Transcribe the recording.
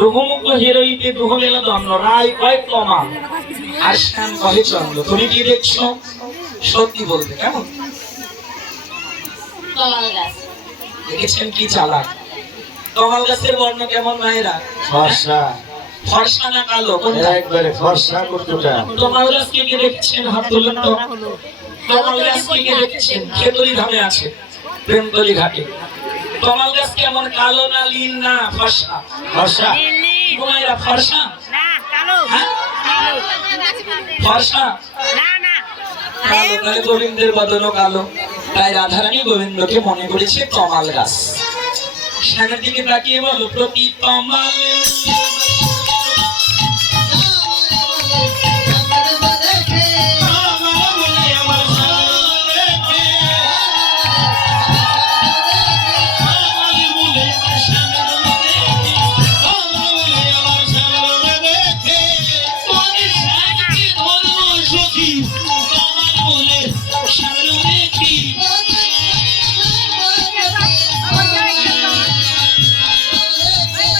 দুহমুখ হেরোইতে দুহ মেলা দণ্ড, রায় কয় কমা আর শ্যাম কহে চন্দ্র। তুমি কি দেখছো? সত্যি বলতে কেমন দেখেছেন? কি চালাক! কমল গাছের বর্ণ কেমন মায়েরা? ফর্সা। ফর্সা না কালো? কোনটা? একবারে ফর্সা কতটা। কমল গাছ কে কে দেখেছেন? হাত তুলুন তো। কমল গাছ কে কে দেখেছেন? খেতড়ি ধামে আছে, প্রেমতলি ঘাটে। কমল গাছ কেমন, কালো না নীল না ফর্সা? ফর্সা। মায়েরা ফর্সা না কালো, ফর্সা না না কালো, তাহলে গোবিন্দের বদনও কালো। তাই রাধারানী গোবিন্দকে মনে করেছে কমাল গাছ। শ্যামের দিকে তাকিয়ে বলো, প্রতি কমাল